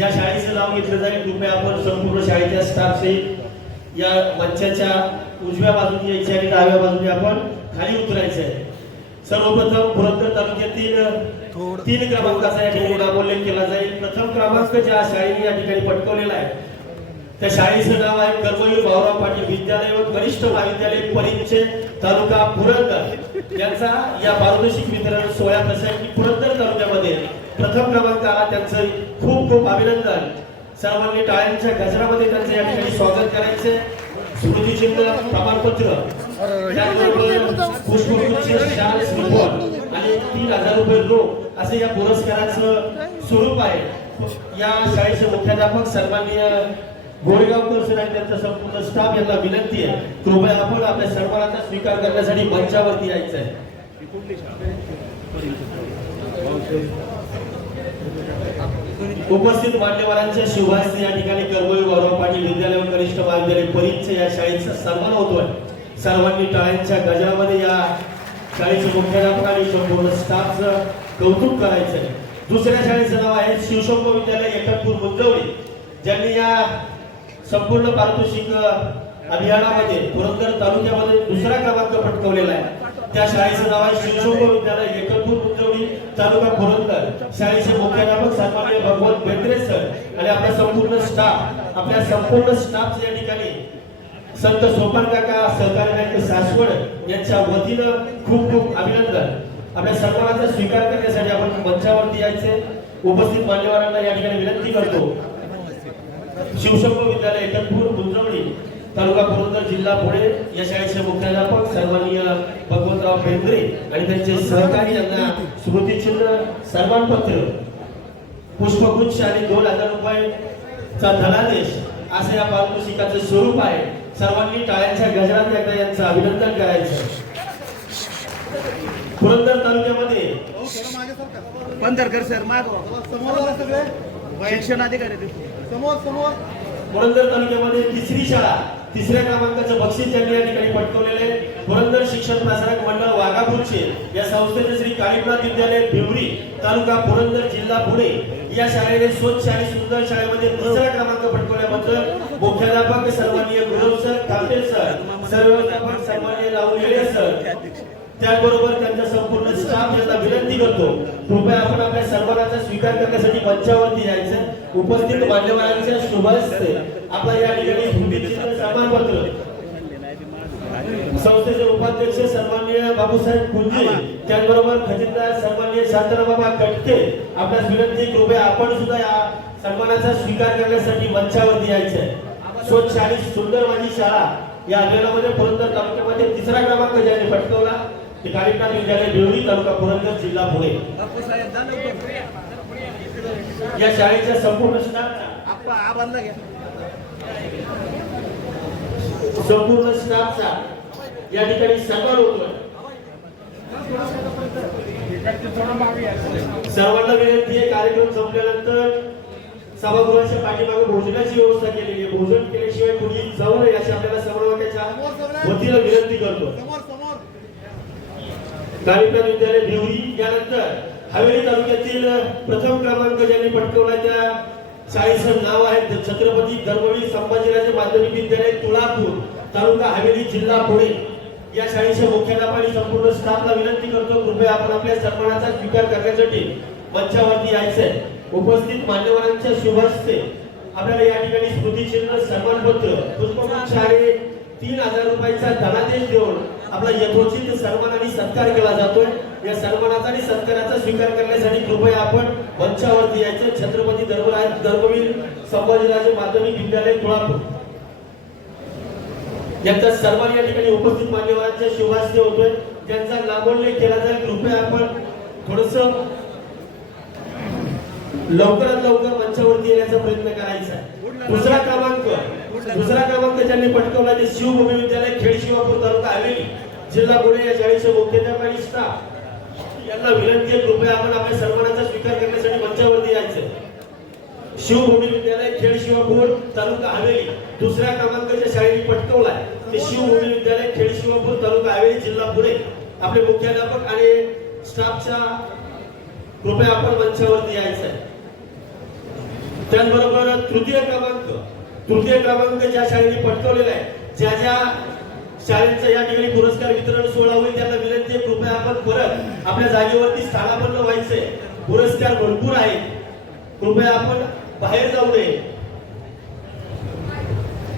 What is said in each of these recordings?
ज्या शाळेचं नाव घेतलं जाईल कृपया आपण संपूर्ण शाळेच्या स्टाफचे या मंचाच्या उजव्या बाजूने यायचे आणि डाव्या बाजूने आपण खाली उतरायचं आहे. सर्वप्रथम पुरंदर तालुक्यातील तीन क्रमांकाचा या ठिकाणी नामोल्लेख केला जाईल. प्रथम क्रमांक ज्या शाळेने या ठिकाणी पटकवलेला आहे त्या शाळेचं नाव आहे कर्मवीर भाऊराव पाटील विद्यालय व कनिष्ठ महाविद्यालय परिचय तालुका पुरंदर. यांचा या पारितोषिक वितरण सोहळ्यात असं आहे की पुरंदर तालुक्यामध्ये प्रथम क्रमांक आला त्यांचं. खूप खूप अभिनंदन. सर्वांनी टाळ्यांच्या गजरामध्ये त्यांचं या ठिकाणी स्वागत करायचे स्मृतिचिन्ह प्रमाणपत्र. त्याचबरोबर पुष्पगुच्छ शाल श्रीफळ आणि तीन हजार रुपये रोख असे या पुरस्काराचं स्वरूप आहे. या शाळेचे मुख्याध्यापक सन्माननीय गोरेगावकर सर आणि त्यांचा संपूर्ण स्टाफ यांना विनंती आहे. कृपया आपण आपल्या सन्मानाचा स्वीकार करण्यासाठी मंचावरती यायचं आहे उपस्थित मान्यवरांच्या शुभास या ठिकाणी कर्मवीर गौरव पाटील विद्यालय कनिष्ठ महाविद्यालय परीक्षा या शाळेचा सन्मान होतोय सर्वांनी टाळ्यांच्या गजरामध्ये या शाळेचे मुख्याध्यापक आणि संपूर्ण स्टाफचं कौतुक करायचं दुसऱ्या शाळेचं नाव आहे शिवशंभ विद्यालय एकतपूर मुंजवळी ज्यांनी या संपूर्ण पारितोषिक अभियानामध्ये पुरंदर तालुक्यामध्ये दुसरा क्रमांक पटकवलेला आहे. त्या शाळेचं नाव आहे शिक्षक विद्यालय एकलपूर मुंजवडी तालुका पुरंदर. शाळेचे मुख्याध्यापक सन्मान्य भगवंत बेंद्रे सर आणि आपला संपूर्ण स्टाफ आपल्या संपूर्ण स्टाफ या ठिकाणी. संत सोपान काका सहकारी बँक सासवड यांच्या वतीनं खूप खूप अभिनंदन. आपल्या सन्मानाचा स्वीकार करण्यासाठी आपण मंचावरती यायचे. उपस्थित मान्यवरांना या ठिकाणी विनंती करतो. शिवशंभ विद्यालय एकलपूर मुंजवडी तालुका पुरंदर जिल्हा पुणे या शाळेचे मुख्याध्यापक सन्माननीय भगवंतराव बेंद्रे आणि त्यांचे सहकारी यांना स्मृतिचिन्ह सन्मानपत्र पुष्पगुच्छ आणि दोन हजार रुपयाचा धनादेश असं या पारितोषिकाचं स्वरूप आहे. सर्वांनी टाळ्यांच्या गजरात एकदा यांचं अभिनंदन करायचं. पुरंदर तालुक्यामध्ये पंधरकर सर माग. समोर सगळे शिक्षण अधिकारी. समोर समोर. पुरंदर तालुक्यामध्ये तिसरी शाळा तिसऱ्या क्रमांकाचं बक्षीस त्यांनी या ठिकाणी पटकवलेले पुरंदर शिक्षण प्रसारक मंडळ वाघापूरचे या संस्थेचे श्री काळीनाथ विद्यालय भिवरी तालुका पुरंदर जिल्हा पुणे या शाळेने स्वच्छ आणि सुंदर शाळेमध्ये दुसरा क्रमांक पटकवल्याबद्दल मुख्याध्यापक सन्माननीय गुरव सर कापटे सर सर्व व्यवस्थापक सन्माननीय राहुल येडे सर. त्याचबरोबर त्यांचा संपूर्ण स्टाफ यांना विनंती करतो कृपया आपण आपल्या सन्मानाचा स्वीकार करण्यासाठी मंचावरती जायचं. उपस्थित मान्यवरांच्या शुभ आपला या ठिकाणी स्मृतिचिन्ह सन्मानपत्र. संस्थेचे उपाध्यक्ष सन्माननीय बाबूसाहेब कुंजे त्याचबरोबर खजिनदार सन्माननीय शांतराबाबा कटके आपल्या विनंती कृपया आपण सुद्धा या सन्मानाचा स्वीकार करण्यासाठी मंचावरती यायचंय. स्वच्छ आणि सुंदर माझी शाळा या अभियानामध्ये पुरंदर तालुक्यामध्ये तिसरा क्रमांक ज्याने पटकवला ते कार्यक्रम विद्यालय देवळी तालुका पुरंदर जिल्हा पुणे बापू साहेब जा लवकर. या शाळेच्या संपूर्ण स्टाफचा संपूर्ण स्टाफचा या ठिकाणी सन्मान होतोय सर्वांना विनंती आहे कार्यक्रम संपल्यानंतर सभागृहाच्या पाठीमागे भोजनाची व्यवस्था केलेली आहे. भोजन केल्याशिवाय कुणी जाऊ नये अशी आपल्याला समन्वयाच्या वतीनं विनंती करतो. कालिका विद्यालय भिवरी यानंतर हवेली तालुक्यातील प्रथम क्रमांक ज्यांनी पटकवला त्या शाळेचं नाव आहे छत्रपती धर्मवीर संभाजीराजे माध्यमिक विद्यालय तुळापूर तालुका हवेली जिल्हा पुणे. या शाळेच्या मुख्याध्यापक आणि संपूर्ण स्टाफला विनंती करतो. कृपया आपण आपल्या सन्मानाचा स्वीकार करण्यासाठी मंचावरती यायचंय. उपस्थित मान्यवरांच्या शुभ हस्ते आपल्याला या ठिकाणी स्मृतिचिन्ह सन्मानपत्र पुष्पगुच्छ आणि तीन हजार रुपयाचा धनादेश देऊन आपला यथोचित सन्मान आणि सत्कार केला जातोय. या सन्मानाचा आणि सत्काराचा स्वीकार करण्यासाठी कृपया आपण मंचावरती यायचं. छत्रपती धर्मराज धर्मवीर संभाजीराजे माध्यमिक विद्यालय तुळापूर यांचा सन्मान या ठिकाणी उपस्थित मान्यवरांच्या शुभास्ते होतोय. त्यांचा लाभोल्लेख केला जाईल. कृपया आपण थोडस लवकरात लवकर मंचावरती येण्याचा प्रयत्न करायचा आहे. दुसरा क्रमांक. दुसरा क्रमांक ज्यांनी पटकवला ते शिवभूमी विद्यालय खेड शिवापूर तालुका हवेली जिल्हा पुणे या शाळेचे मुख्याध्यापक आणि स्टाफ यांना विनंती आहे कृपया आपण आपल्या सन्मानाचा स्वीकार करण्यासाठी मंचावरती यायचं. शिवभूमी विद्यालय खेड शिवापूर तालुका हवेली दुसऱ्या क्रमांकाच्या शाळेने पटकवलाय. ते शिवभूमी विद्यालय खेड शिवापूर तालुका हवेली जिल्हा पुणे. आपले मुख्याध्यापक आणि स्टाफच्या कृपया आपण मंचावरती यायचं आहे. त्याचबरोबर तृतीय क्रमांक तृतीय क्रमांक ज्या शाळेने पटकवलेला आहे ज्या ज्या शाळेचा या ठिकाणी पुरस्कार वितरण सोहळा होईल त्यांना विनंती आहे कृपया आपण परत आपल्या जागेवरती स्थानापन्न व्हायचंय पुरस्कार भरपूर आहेत. कृपया आपण बाहेर जाऊ नये.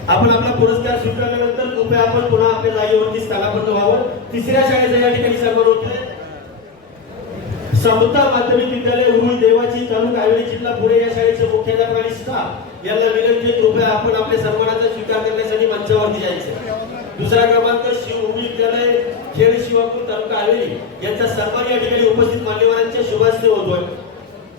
आपण आपला पुरस्कार स्वीकारल्यानंतर कृपया आपण पुन्हा आपल्या जागेवरती स्थानापन्न व्हावं. तिसऱ्या शाळेचा या ठिकाणी सन्मान होतोय. समता माध्यमिक विद्यालय उरुळ देवाची तालुका हवेली जिल्हा पुणे या शाळेचे मुख्याध्यापक आणि स्टाफ यांना विनंती कृपया आपण आपल्या सन्मानाचा स्वीकार करण्यासाठी मंचावरती जायचं. दुसरा क्रमांक शिव विद्यालय खेड शिवापूर तालुका हवेली. यांचा सन्मान या ठिकाणी उपस्थित मान्यवरांच्या शुभास्ते होतोय.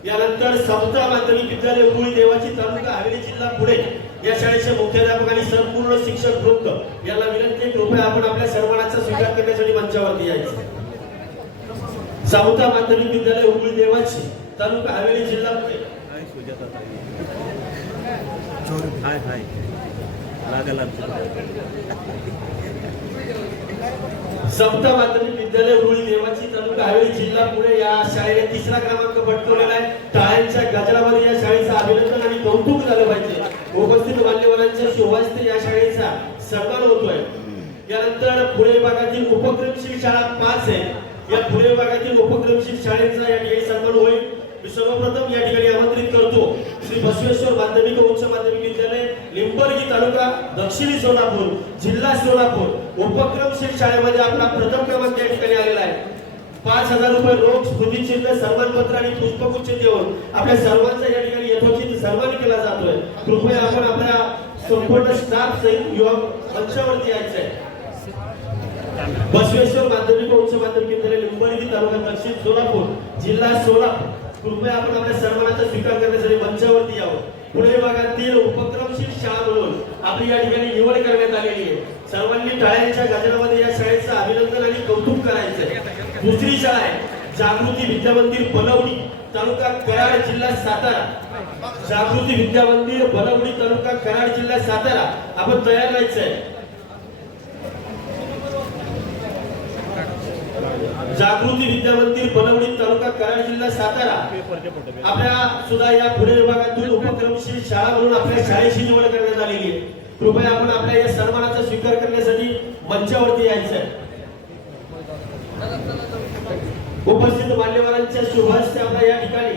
यानंतर समता माध्यमिक विद्यालय उरुळ देवाची तालुका हवेली जिल्हा पुणे. या शाळेचे मुख्याध्यापक आणि संपूर्ण शिक्षक वृंद. यांना विनंती कृपया आपण आपल्या सर्वांचा स्वीकार करण्यासाठी मंचावरती यायचं. समता माध्यमिक विद्यालय उरुळ देवाची तालुका हवेली जिल्हा पुणे. समता माध्यमिक विद्यालय उरुळी देवाची तालुका हवेली जिल्हा पुणे या शाळेने तिसरा क्रमांक पटकवलेला आहे. टाळ्यांच्या गजरामध्ये या शाळेचं अभिनंदन आणि कौतुक झालं पाहिजे. उपस्थित मान्यवरांच्या शोभास्ते या शाळेचा सन्मान होतोय. यानंतर पुणे विभागातील उपक्रमशील शाळा पाच आहे. या पुणे विभागातील उपक्रमशील शाळेचा या ठिकाणी सन्मान होईल. मी सर्वप्रथम या ठिकाणी आमंत्रित करतो. श्री बसवेश्वर माध्यमिक व उच्च माध्यमिक विद्यालय लिंबर्गी तालुका दक्षिणी सोलापूर जिल्हा सोलापूर. उपक्रमशील शाळेमध्ये आपला प्रथम क्रमांक या ठिकाणी आलेला आहे. पाच हजार रुपये रोख स्मृतिचिन्ह सन्मानपत्र आणि पुष्पगुच्छ देऊन आपल्या सर्वांचा या ठिकाणी यथोचित सन्मान केला जातोय. कृपया आपण आपल्या संपूर्ण स्टाफ सहित युवा मंचावरती यायचं आहे बसवेश्वर माध्यमिक उच्च माध्यमिक विद्यालय लिंबरगी तालुका दक्षिण सोलापूर जिल्हा सोलापूर. कृपया आपण आपल्या सन्मानाचा स्वीकार करण्यासाठी मंचावरती यावं. पुणे भागातील उपक्रमशील शाळा म्हणून आपली या ठिकाणी निवड करण्यात आलेली आहे. सर्वांनी टाळ्यांच्या गजरामध्ये या शाळेचं अभिनंदन आणि कौतुक करायचं दुसरी शाळा आहे जागृती विद्यामंदिर पलवणी तालुका कराड जिल्हा सातारा. जागृती विद्यामंदिर पलवणी तालुका कराड जिल्हा सातारा. आपण तयार राहायचंय जागृती विद्यामंदिर बनवडी तालुका कराड जिल्हा सातारा. आपल्या सुद्धा या पुणे विभागातून उपक्रमशील शाळा म्हणून आपल्या शाळेची निवड करण्यात आलेली आहे. कृपया आपण आपल्या या सन्मानाचा स्वीकार करण्यासाठी मंचावरती यायचं आहे. उपस्थित मान्यवरांच्या शुभास्ते आपल्या या ठिकाणी.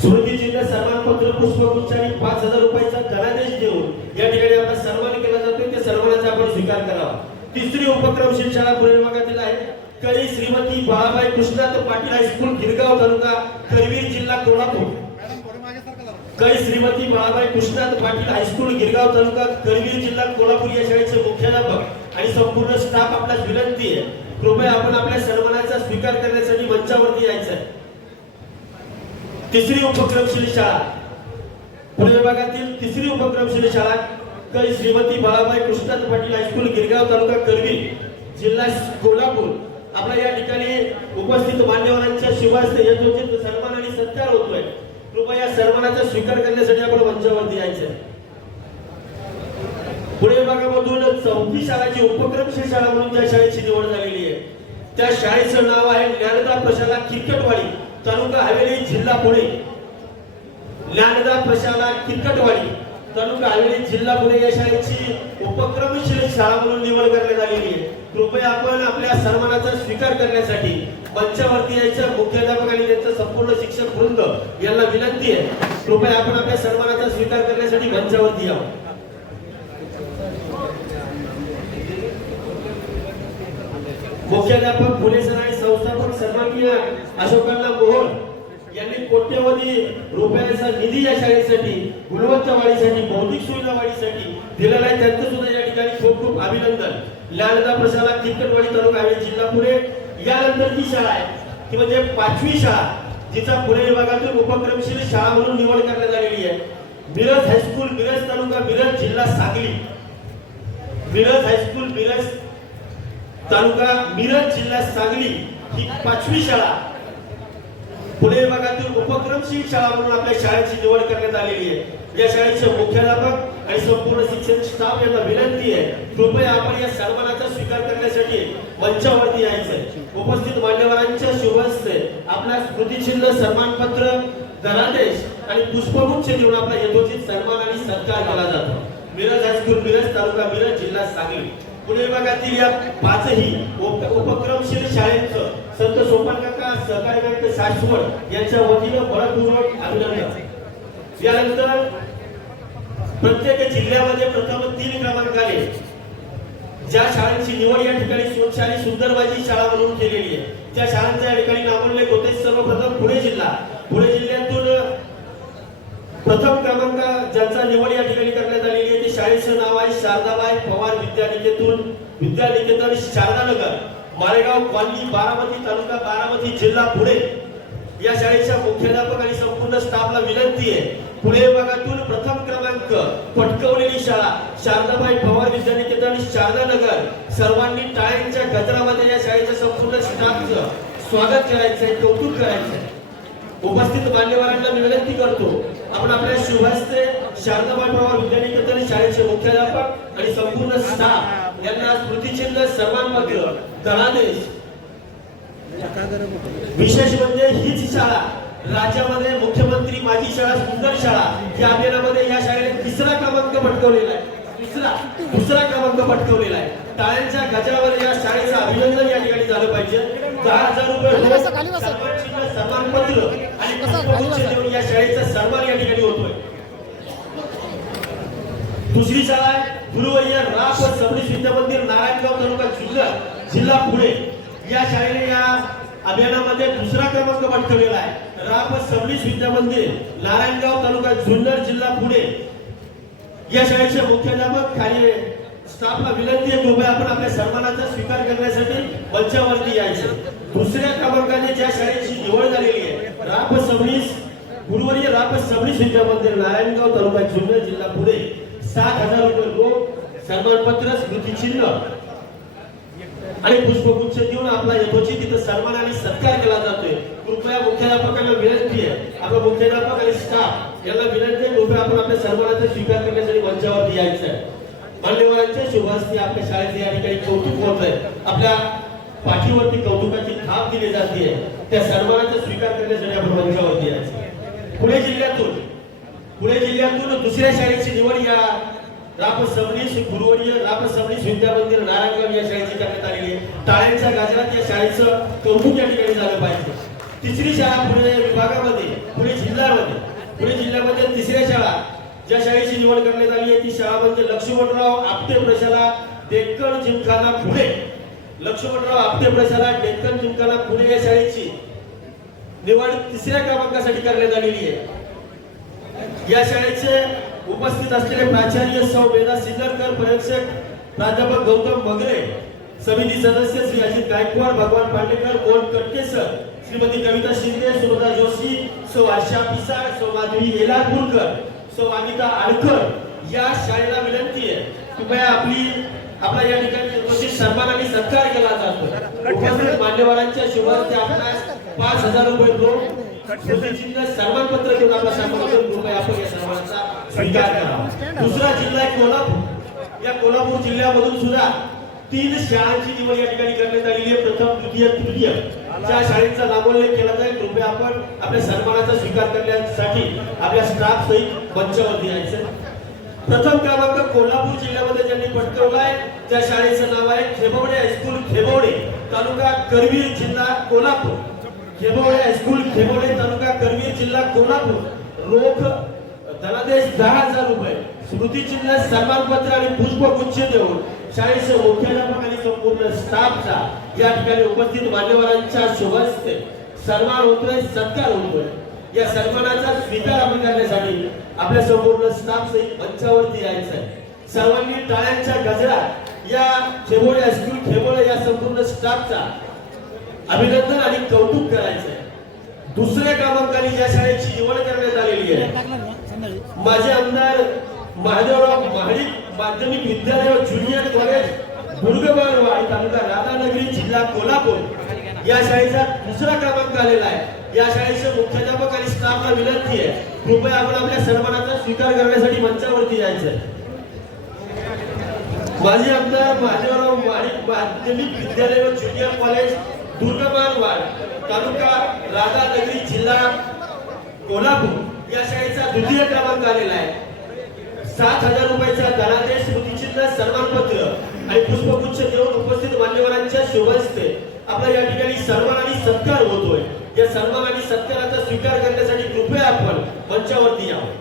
स्मृतिचिन्ह सन्मानपत्र पुष्पगुच्छ आणि पाच हजार रुपयाचा धनादेश देऊन या ठिकाणी आपला सन्मान केला जातोय. त्या सन्मानाचा आपण स्वीकार करावा. तिसरी उपक्रम शिक्षणा पुणे विभागातील आहे. कळी श्रीमती बाळाबाई कृष्णात पाटील हायस्कूल गिरगाव तालुका करवीर जिल्हा कोल्हापूर. कळी श्रीमती बाळाबाई कृष्णात पाटील हायस्कूल गिरगाव तालुका करवीर जिल्हा कोल्हापूर या शाळेचे मुख्याध्यापक आणि संपूर्ण स्टाफ आपल्यास विनंती आहे. कृपया आपण आपल्या सन्मानाचा स्वीकार करण्यासाठी मंचावरती यायचं आहे. तिसरी उपक्रमशील शाळा. पुणे विभागातील तिसरी उपक्रमशील शाळा कै श्रीमती बाळाबाई कृष्णात पाटील हायस्कूल गिरगाव तालुका करवी जिल्हा कोल्हापूर. आपल्या या ठिकाणी उपस्थित मान्यवरांच्या शिवास्ते यथोचित सन्मान आणि सत्कार होतोय. कृपया सन्मानाचा स्वीकार करण्यासाठी आपण मंचावरती यायचं पुणे विभागामधून चौथी शाळा जी उपक्रमशील शाळा म्हणून ज्या शाळेची निवड झालेली आहे. त्या शाळेचं नाव आहे ज्ञानदा प्रशाला किरकटवाडी तालुका हवेली जिल्हा पुणे. ज्ञानदा प्रशाला किरकटवाडी. तालुका आलेली जिल्हा पुणे या शाळेची उपक्रमशील शाळा म्हणून निवड करण्यात आलेली आहे. कृपया आपण आपल्या सन्मानाचा स्वीकार करण्यासाठी मंचावरती यायचं मुख्याध्यापक आणि त्यांचा संपूर्ण शिक्षक वृंद यांना विनंती आहे. कृपया आपण आपल्या सन्मानाचा स्वीकार करण्यासाठी मंचावरती यावं. मुख्याध्यापक फुले सर आणि संस्थापक सन्माननीय अशोकांना मोहन यांनी कोट्यवधी रुपयाचा निधी या शाळेसाठी गुणवत्ता वाढीसाठी बौद्धिक सुविधा वाढीसाठी दिलेला आहे. त्यांचं सुद्धा या ठिकाणी खूप खूप अभिनंदन. लालदा प्रशाला किरकटवाडी तालुका आहे जिल्हा पुणे. यानंतरची शाळा आहे. ती म्हणजे पाचवी शाळा जिचा पुणे विभागातून उपक्रमशील शाळा म्हणून निवड करण्यात आलेली आहे. मिरज हायस्कूल मिरज तालुका मिरज जिल्हा सांगली. मिरज हायस्कूल मिरज तालुका मिरज जिल्हा सांगली ही पाचवी शाळा पुणे विभागातील उपक्रमशील शाळा म्हणून आपल्या शाळेची निवड करण्यात आलेली आहे. या शाळेचे मुख्याध्यापक आणि संपूर्ण शिक्षण स्टाफ यांना विनंती आहे कृपया आपण या सन्मानाचा स्वीकार करण्यासाठी मंचावरती यायचं उपस्थित मान्यवरांच्या शुभहस्ते आपला स्मृतिचिन्ह सन्मानपत्र धनादेश आणि पुष्पगुच्छ देऊन आपला यथोचित सन्मान आणि सत्कार केला जातो. मिरज हायस्कूल मिरज तालुका मिरज जिल्हा सांगली. पुणे विभागातील या पाचही उपक्रमशील शाळेचं संत सोपान काका सहकारी बँक सासवड यांच्या वतीनं मनपूर्वक अभिनंदन. यानंतर प्रत्येक जिल्ह्यामध्ये प्रथम तीन क्रमांकाने ज्या शाळांची निवड या ठिकाणी स्वच्छ आणि सुंदरबाजी शाळा म्हणून केलेली आहे. त्या शाळांचा या ठिकाणी नामोल्लेख होते. सर्वप्रथम पुणे जिल्हा. पुणे जिल्ह्यातून प्रथम क्रमांक ज्यांचा निवड या ठिकाणी करण्यात आलेली आहे ते शाळेचं नाव आहे शारदाबाई पवार विद्यानिकेतन. विद्यानिकेतन शारदानगर. मालेगाव कॉलनी बारामती तालुका बारामती जिल्हा पुणे. या शाळेच्या मुख्याध्यापक आणि संपूर्ण स्टाफला विनंती आहे पुणे विभागातून प्रथम क्रमांक पटकवलेली शाळा शारदाबाई पवार विद्यानिकेतन शारदानगर. सर्वांनी टाळ्यांच्या गजरामध्ये या शाळेच्या संपूर्ण स्टाफचं स्वागत करायचं आहे कौतुक करायचं आहे उपस्थित मान्यवरांना मी विनंती करतो आपण आपल्या शुभहस्ते शारदाबाई पवार विद्यानिकेतन शाळेचे मुख्याध्यापक आणि संपूर्ण स्टाफ यांना स्मृतिचिन्ह सन्मानपत्र धनादेश विशेष म्हणजे हीच शाळा. राज्यामध्ये मुख्यमंत्री माझी शाळा सुंदर शाळा. या अभियानामध्ये या शाळेने तिसरा क्रमांक पटकवलेला आहे. दुसरा दुसरा क्रमांक पटकवलेला आहे. टाळ्यांच्या गजरामध्ये या शाळेचं अभिनंदन या ठिकाणी झालं पाहिजे. दहा हजार रुपये. सन्मानचिन्ह, सन्मानपत्र आणि या शाळेचा सन्मान या ठिकाणी होतोय. दुसरी शाळा आहे गुरुवर्य राप सबरीश विद्या मंदिर नारायणगाव तालुका जिल्हा जिल्हा पुणे. या शाळेने या अभियानामध्ये दुसरा क्रमांक पटकवलेला आहे. राप सबरीश विद्या मंदिर नारायणगाव तालुका जुन्नर जिल्हा पुणे. या शाळेचे मुख्याध्यापक खाली स्टाफला विनंती आहे कृपया आपण आपल्या सन्मानाचा स्वीकार करण्यासाठी मंचावरती यायचं. दुसऱ्या क्रमांकाने ज्या शाळेची निवड झालेली आहे राप सबरीश गुरुवर्य राप सबरीश विद्या मंदिर नारायणगाव तालुका जुन्नर जिल्हा पुणे. सात हजार रुपये रोख सन्मानपत्र स्मृतिचिन्ह आणि पुष्पगुच्छ देऊन आपला यथोचित तिथं सन्मान आणि सत्कार केला जातोय. कृपया मुख्याध्यापकांना विनंती आहे. आपला मुख्याध्यापक आणि स्टाफ यांना विनंती आहे कृपया आपण आपल्या सन्मानाचा स्वीकार करण्यासाठी मंचावरती यायचं आहे. मान्यवरांच्या शुभास्ती आपल्या शाळेचे या ठिकाणी कौतुक होत आहे. आपल्या पाठीवरती कौतुकाची थाप दिली जाते. त्या सन्मानाचा स्वीकार करण्यासाठी आपण मंचावरती यायचं पुणे जिल्ह्यातून पुणे जिल्ह्यातून दुसऱ्या शाळेची निवड या राप सबनीश गुरुवर्य राप सबनीश विद्या मंदिर नारायणगाव या शाळेची करण्यात आलेली आहे. टाळ्यांच्या गाजरात या शाळेचं कौतुक या ठिकाणी झालं पाहिजे. तिसरी शाळा पुणे विभागामध्ये पुणे जिल्ह्यामध्ये पुणे जिल्ह्यामध्ये तिसऱ्या शाळा ज्या शाळेची निवड करण्यात आली आहे ती शाळा म्हणजे लक्ष्मणराव आपटे प्रशाला डेक्कन जिमखाना पुणे. लक्ष्मणराव आपटे प्रशाला डेक्कन जिमखाना पुणे या शाळेची निवड तिसऱ्या क्रमांकासाठी करण्यात आलेली आहे. या शाळेचे उपस्थित असलेले प्राचार्य सौ वेदा सिन्नरकर प्रयोगशक प्राध्यापक गौतम बगरे समिती सदस्य श्री अजित गायकवाड भगवान पांडेकर कोण कटकेसर श्रीमती कविता शिंदे सुरदा जोशी सौ आशा पिसाळ सौ माधवी येलापूरकर सौ अमिता आडकर या शाळेला विनंती आहे. कृपया आपली आपला या ठिकाणी उपस्थित सन्मान आणि सत्कार केला जातो. मान्यवरांच्या शुभार्थे आपणास पाच हजार रुपये दोन स्मृतिचिन्ह सन्मानपत्र घेऊन आपला सन्मान कृपया आपण या सर्वांचा स्वीकार करावा दुसरा जिल्हा आहे कोल्हापूर. या कोल्हापूर जिल्ह्यामधून सुद्धा तीन शाळांची निवड या ठिकाणी करण्यात आलेली आहे. प्रथम द्वितीय तृतीय. ज्या शाळेचा नामोल्लेख केला जाईल कृपया आपण आपल्या सन्मानाचा स्वीकार करण्यासाठी आपल्या स्टाफ सहित मंचावरती यायचं. प्रथम क्रमांक कोल्हापूर जिल्ह्यामध्ये ज्यांनी पटकवलाय त्या शाळेचं नाव आहे खेबवडे हायस्कूल खेबवडे तालुका करवीर जिल्हा कोल्हापूर. खेबोळे हायस्कूल खेबोळे तालुका करवीर जिल्हा कोल्हापूर. रोख धनादेश दहा हजार रुपये. स्मृती चिन्ह सन्मानपत्र आणि पुष्पगुच्छ देऊन शाळेचे मुख्याध्यापक आणि संपूर्ण स्टाफचा या ठिकाणी उपस्थित मान्यवरांच्या शुभस्ते. सन्मान होतोय सत्कार होतोय. या सन्मानाचा स्वीकार आपण करण्यासाठी आपल्या संपूर्ण स्टाफ सहित मंचावरती यायचं आहे. सर्वांनी टाळ्यांच्या गजरात या खेबोळे हायस्कूल खेबोळे या संपूर्ण स्टाफचा अभिनंदन आणि कौतुक करायचं आहे दुसऱ्या क्रमांकाने ज्या शाळेची निवड करण्यात आलेली आहे माझे आमदार महादेवराव महाडिक माध्यमिक विद्यालय ज्युनियर कॉलेज दुर्गबारवाडी तालुका राधानगरी जिल्हा कोल्हापूर या शाळेचा दुसरा क्रमांक आलेला आहे. या शाळेचे मुख्याध्यापक आणि स्टाफला विनंती आहे कृपया आपण आपल्या सन्मानाचा स्वीकार करण्यासाठी मंचावरती जायचं आहे माझे आमदार महादेवराव माणिक माध्यमिक विद्यालय व ज्युनियर कॉलेज दुर्गबारवाड तालुका राधानगरी जिल्हा कोल्हापूर या शाळेचा द्वितीय क्रमांक आलेला आहे. सात हजार रुपयाचा धनादेश स्मृतिचिन्ह सन्मानपत्र आणि पुष्पगुच्छ देऊन उपस्थित मान्यवरांच्या शुभ आपला या ठिकाणी सन्मान आणि सत्कार होतोय. या सन्मान आणि सत्काराचा स्वीकार करण्यासाठी कृपया आपण मंचावरती यावं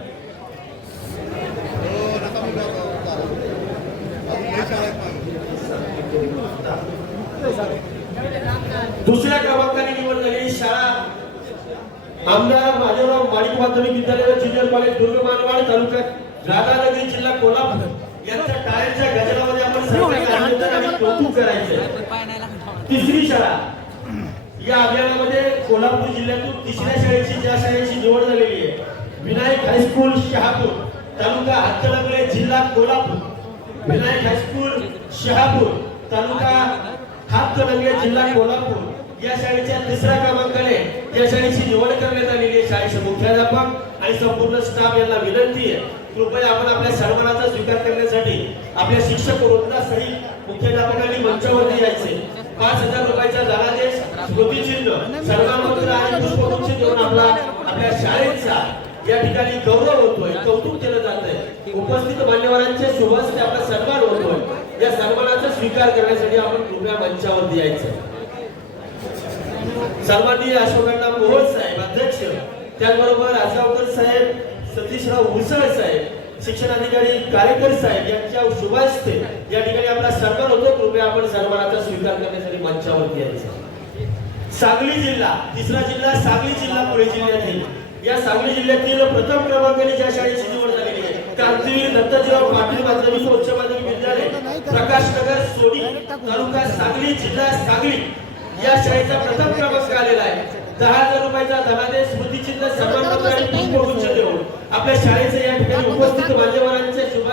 हो, दुसऱ्या क्रमांकाने निवड झालेली शाळा. आमदार माधवराव माणिक माध्यमिक विद्यालय व ज्युनियर कॉलेज दुर्ग मानवाड तालुका राधानगरी जिल्हा कोल्हापूर. यांच्या टाळ्यांच्या गजरामध्ये आपण कौतुक करायचं तिसरी शाळा. या अभियानामध्ये कोल्हापूर जिल्ह्यातून तिसऱ्या शाळेची ज्या शाळेची निवड झालेली आहे विनायक हायस्कूल शहापूर तालुका हातकणंगले जिल्हा कोल्हापूर. विनायक हायस्कूल शहापूर तालुका हातकणंगले जिल्हा कोल्हापूर. या शाळेच्या तिसऱ्या क्रमांकाने या शाळेची निवड करण्यात आलेली आहे. शाळेचे मुख्याध्यापक आणि संपूर्ण स्टाफ यांना विनंती आहे. कृपया आपण आपल्या सन्मानाचा स्वीकार करण्यासाठी आपल्या शिक्षक वृंदासहित मुख्याध्यापकांनी मंचावरती यायचे. पाच हजार रुपयाचा धनादेश स्मृतिचिन्ह सन्मानपत्र आणि पुष्पगुच्छ देऊन आपला आपल्या शाळेचा या ठिकाणी गौरव होतोय कौतुक केलं जात आहे उपस्थित मान्यवरांचे शुभ आपला सन्मान होतोय. या सन्मानाचा स्वीकार करण्यासाठी आपण कृपया मंचावरती यायचं. सन्माननीय अशोकांना मोहोळ साहेब अध्यक्ष. त्याचबरोबर आजावकर साहेब सतीशराव मुसळ साहेब शिक्षण अधिकारी कारेकर साहेब यांच्या शुभ या ठिकाणी आपला सन्मान होतो. कृपया आपण सन्मानाचा स्वीकार करण्यासाठी मंचावरती यायचं. सांगली जिल्हा तिसरा जिल्हा सांगली जिल्हा पुणे जिल्ह्यातील. या सांगली जिल्ह्यातील प्रथम क्रमांकाने ज्या शाळेची निवड झालेली आहे क्रांतीवीर दत्ताजीराव पाटील माध्यमिक उच्च माध्यमिक विद्यालय प्रकाश नगर सोडी तालुका सांगली जिल्हा सांगली. या शाळेचा प्रथम क्रमांक आलेला आहे. दहा हजार रुपयाचा धनादेश स्मृतिचिन्ह सन्मानपत्र आणि पुष्पगुच्छ देऊन आपल्या शाळेचे या ठिकाणी उपस्थित मान्यवरांच्या शुभ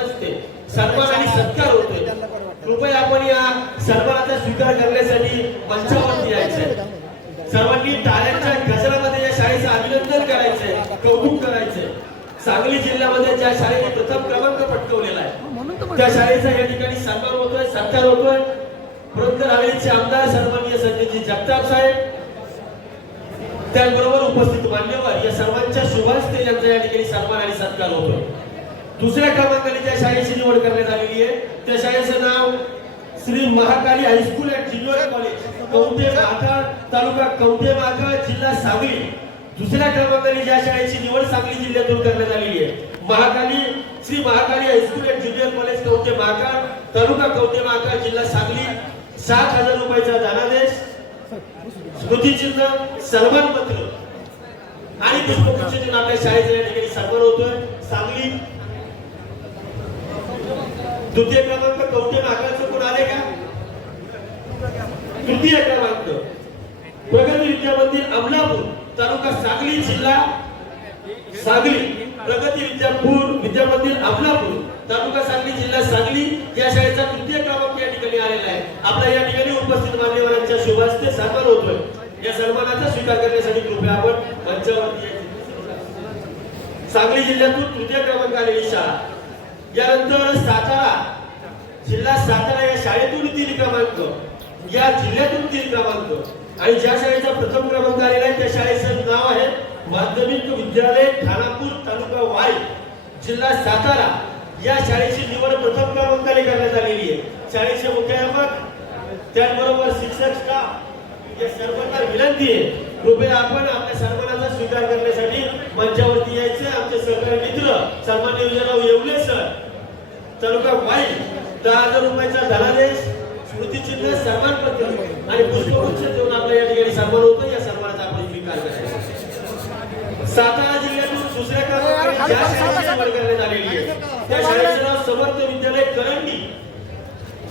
सन्मान आणि सत्कार होतोय. कृपया आपण या सन्मानाचा स्वीकार करण्यासाठी मंचावरती यायचंय. सर्वांनी टाळ्यांच्या गजरामध्ये या शाळेचं अभिनंदन करायचंय कौतुक करायचंय. सांगली जिल्ह्यामध्ये ज्या शाळेने प्रथम क्रमांक पटकवलेला आहे त्या शाळेचा या ठिकाणी सन्मान होतोय सत्कार होतोय. पुरंदर हवेलीचे आमदार जी जगताप साहेब त्याचबरोबर उपस्थित मान्यवर या सर्वांच्या शुभास्ते यांचा या ठिकाणी सन्मान आणि सत्कार होतो दुसऱ्या क्रमांकाने ज्या शाळेची निवड करण्यात आलेली आहे. त्या शाळेचं नाव Shri Mahakali high school and junior college Kavathe Matha taluka Kavathe माथा जिल्हा सांगली. दुसऱ्या क्रमांकाने ज्या शाळेची निवड सांगली जिल्ह्यातून करण्यात आलेली आहे. Mahakali Shri Mahakali high school and junior college Kavathe Mahankal taluka Kavathe Mahankal जिल्हा सांगली. सात हजार रुपयाचा धनादेश. स्मृतीचिन्ह सन्मान पत्र. आणि पुष्पगुच्छ म्हणजे आपल्या शाळेचा या ठिकाणी सन्मान होतोय सांगली. द्वितीय क्रमांक कवठे नागाचं कोण आले का? तृतीय क्रमांक. प्रगती विद्या मंदिर अमलापूर तालुका सांगली जिल्हा सांगली. प्रगती विद्यापूर विद्या मंदिर अमलापूर तालुका सांगली जिल्हा सांगली. या शाळेचा तृतीय क्रमांक या ठिकाणी आलेला आहे. आपल्या या ठिकाणी उपस्थित मान्यवरांच्या शुभ हस्ते होतोय. या सन्मानाचा स्वीकार करण्यासाठी कृपया आपण सांगली जिल्ह्यातून तृतीय क्रमांक आलेली शाळा. यानंतर सातारा. जिल्हा सातारा या शाळेतून तीन क्रमांक या जिल्ह्यातून तीन क्रमांक. आणि ज्या शाळेचा प्रथम क्रमांक आलेला आहे त्या शाळेचं नाव आहे माध्यमिक विद्यालय खानापूर तालुका वाई जिल्हा सातारा. या शाळेची निवड प्रथम क्रमांकाने करण्यात आलेली आहे. शाळेचे मुख्याध्यापक त्याचबरोबर शिक्षक स्टाफ या सर्वांना विनंती आहे. कृपया आपण आपल्या सन्मानाचा स्वीकार करण्यासाठी मंचावरती यायचे. आमचे सहकारी मित्र सन्मान्य विजयराव येवले सर तालुका वाई दहा हजार रुपयाचा धनादेश स्मृतिचिन्ह सन्मानपत्र आणि पुष्पगुच्छ देऊन आपल्या या ठिकाणी सन्मान होतो या सन्मानाचा आपण स्वीकार करायचा. सातारा जिल्ह्यातून दुसऱ्या क्रमांकाने ज्या शाळेची निवड करण्यात आलेली आहे. त्या शाळेचं नाव समर्थ विद्यालय करंडी.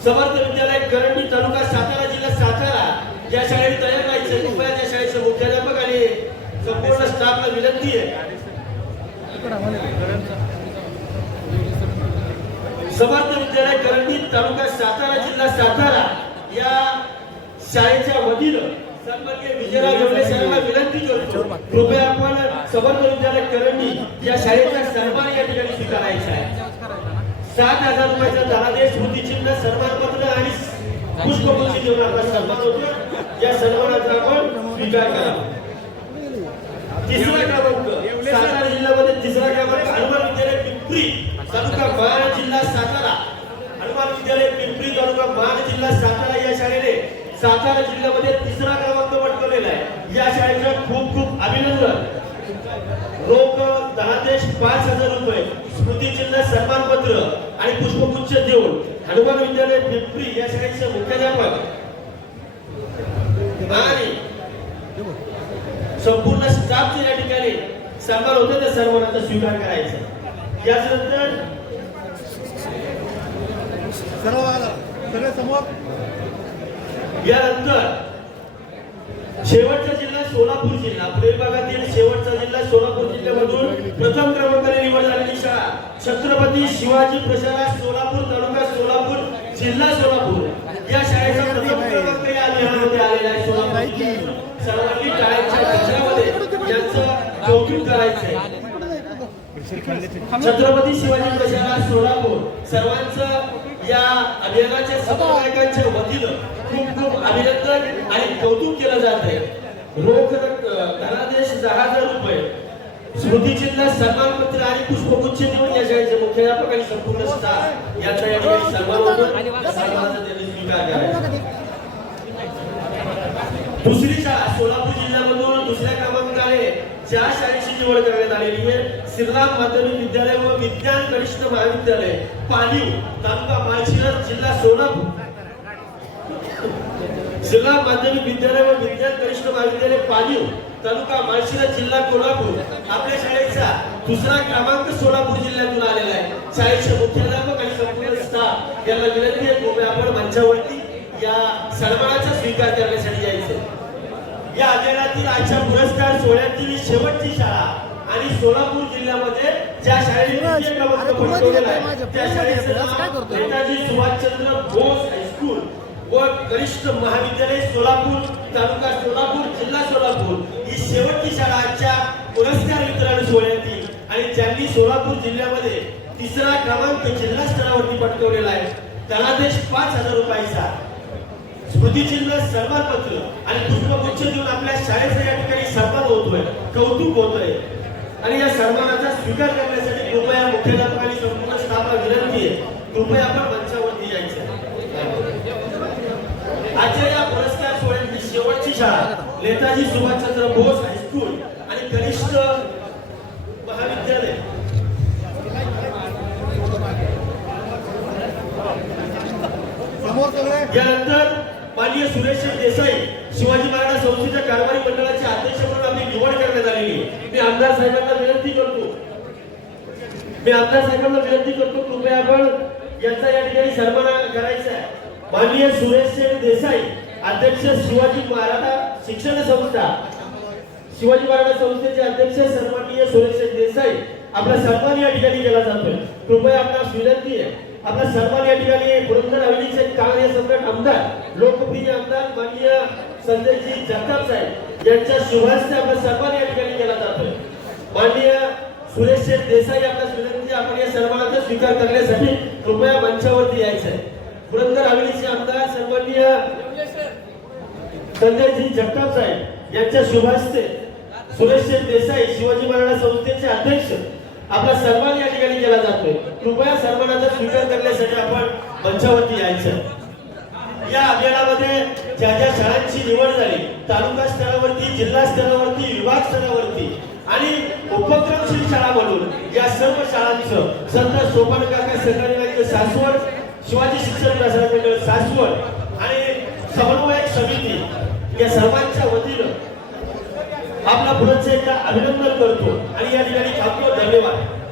समर्थ विद्यालय करंडी तालुका सातारा जिल्हा सातारा. ज्या शाळेत तयार राहायचं कृपया त्या शाळेचे मुख्याध्यापक आणि संपूर्ण स्टाफला विनंती आहे. समर्थ विद्यालय करंडी तालुका सातारा जिल्हा सातारा या शाळेच्या वतीनं सन्माननीय विजयराव येवले साहेबांना विनंती करतो कृपया आपण समर्थ विद्यालय करंडी या शाळेचा सन्मान या ठिकाणी स्वीकारायचा आहे सात हजार रुपयाचा धनादेश स्मृतिचिन्ह सन्मानपत्र आणि पुष्पवृष्टी देऊन आपला सन्मान होतो या सन्मानाचा आपण स्वीकार करा तिसरा क्रमांक सातारा जिल्ह्यामध्ये तिसरा क्रमांक हनुमान पिंपरी जिल्हा सातारा हनुमान विद्यालय पिंपरी तालुका बारा जिल्हा सातारा या शाळेने सातारा जिल्ह्यामध्ये तिसरा क्रमांक पटकवलेला आहे या शाळेचं खूप खूप अभिनंदन लोक दहा देश पाच हजार रुपये स्मृतिचिन्ह सन्मानपत्र आणि पुष्पगुच्छ देऊन हनुमान विद्यालय पिंपरी या शाळेचे मुख्याध्यापक आणि संपूर्ण स्टाफचे या ठिकाणी सन्मान होते त्या सन्मानाचा स्वीकार करायचा. सगळे समोर यानंतर शेवटचा जिल्हा सोलापूर जिल्हा. पुढे विभागातील शेवटचा जिल्हा सोलापूर जिल्ह्यामधून प्रथम क्रमांकाने निवड झालेली शाळा. छत्रपती शिवाजी प्रशाला सोलापूर तालुका सोलापूर जिल्हा सोलापूर. या शाळेचा प्रथम क्रमांक या अभियानामध्ये आलेला आहे सोलापूर. सर्वांनी शाळेच्या गजरामध्ये यांचं कौतुक करायचं आहे छत्रपती शिवाजी प्रशाला सोलापूर. सर्वांचं या अभियानाच्या समन्वयकांच्या वतीनं खूप खूप अभिनंदन आणि कौतुक केलं जात आहे रोख धनादेश दहा हजार रुपये. स्मृतिचिन्ह सन्मानपत्र आणि पुष्पगुच्छ देऊन या शाळेचे मुख्याध्यापक आणि संपूर्ण स्टाफ यांचा या ठिकाणी सन्मान होतो दुसरी शाळा सोलापूर जिल्ह्यामधून दुसऱ्या क्रमांक आहे. ज्या शाळेची निवड करण्यात आलेली आहे. श्रीराम माध्यमिक विद्यालय व विज्ञान कनिष्ठ महाविद्यालय पालीव तालुका माळशिरस जिल्हा सोलापूर. श्रीराम माध्यमिक विद्यालय व विज्ञान कनिष्ठ महाविद्यालय पालीव तालुका माळशिरस जिल्हा कोल्हापूर. आपल्या शाळेचा दुसरा क्रमांक सोलापूर जिल्ह्यातून आलेला आहे. शाळेचे मुख्याध्यापक आणि संपूर्ण स्टाफ यांना विनंती आहे की आपण मंचावरती या सन्मानाचा स्वीकार करण्यासाठी यायचं या अभियानातील आजच्या पुरस्कार सोहळ्यातील शेवटची शाळा आणि सोलापूर जिल्ह्यामध्ये ज्या शाळेने क्रमांक पटकावलेला आहे? त्या शाळेचं नाव? Netaji Subhashchandra Bose high school. व कनिष्ठ महाविद्यालय सोलापूर तालुका सोलापूर जिल्हा सोलापूर ही शेवटची शाळा आजच्या पुरस्कार वितरण सोहळ्यातील आणि ज्यांनी सोलापूर जिल्ह्यामध्ये तिसरा क्रमांक जिल्हा स्तरावरती पटकवलेला आहे धनादेश पाच हजार रुपयाचा. स्मृतिचिन्ह सन्मानपत्र आणि पुष्पगुच्छ देऊन आपल्या शाळेचा या ठिकाणी सन्मान होतोय कौतुक होतोय. आणि या सन्मानाचा स्वीकार करण्यासाठी कृपया मुख्याध्यापकांनी संपूर्ण स्टाफला विनंती आहे. कृपया आपण मंचावरती यायचं आजच्या या पुरस्कार सोहळ्याची शेवटची शाळा नेताजी सुभाषचंद्र बोस हायस्कूल आणि कनिष्ठ महाविद्यालय. यानंतर माननीय सुरेश देसाई शिवाजी महाराज संस्थेच्या कारभारी मंडळाचे अध्यक्ष म्हणून आपली निवड करण्यात आलेली. मी आमदार साहेबांना विनंती करतो. मी आमदार साहेबांना विनंती करतो कृपया आपण यांचा या ठिकाणी सन्मान करायचा आहे. माननीय सुरेश देसाई अध्यक्ष शिवाजी मराठा शिक्षण संस्था. शिवाजी मराठा संस्थेचे अध्यक्ष सन्माननीय सुरेश देसाई आपला सन्मान या ठिकाणी केला जातोय. कृपया आपणास विनंती आहे. आपला सन्मान या ठिकाणी पुरंदर हवेलीचे काँग्रेस सम्राट आमदार लोकप्रिय आमदार माननीय संजयजी जगताप साहेब यांच्या शुभास्ते आपला सन्मान या ठिकाणी केला जातोय. माननीय सुरेश देसाई आपला विनंती आपण या सन्मानाचा स्वीकार करण्यासाठी कृपया मंचावरती यायचं आहे. पुरंदर हवेलीचे आमदार सन्माननीय संजयजी जगताप साहेब यांच्या शुभास्ते सुरेश देसाई शिवाजी महाराज संस्थेचे अध्यक्ष आपला सन्मान या ठिकाणी केला जातोय. कृपया सन्मानाचा स्वीकार करण्यासाठी आपण मंचावरती यायचं. या अभियानामध्ये ज्या ज्या शाळांची निवड झाली तालुका स्तरावरती जिल्हा स्तरावरती विभाग स्तरावरती आणि उपक्रमशील शाळा म्हणून या सर्व शाळांचं संत सोपान काका सरकारी सासवड शिवाजी शिक्षण प्रसारण मंडळ सासवड आणि समन्वयक समिती या सर्वांच्या वतीनं आपला पुरस्कार अभिनंदन करतो. आणि या ठिकाणी थांबतो धन्यवाद.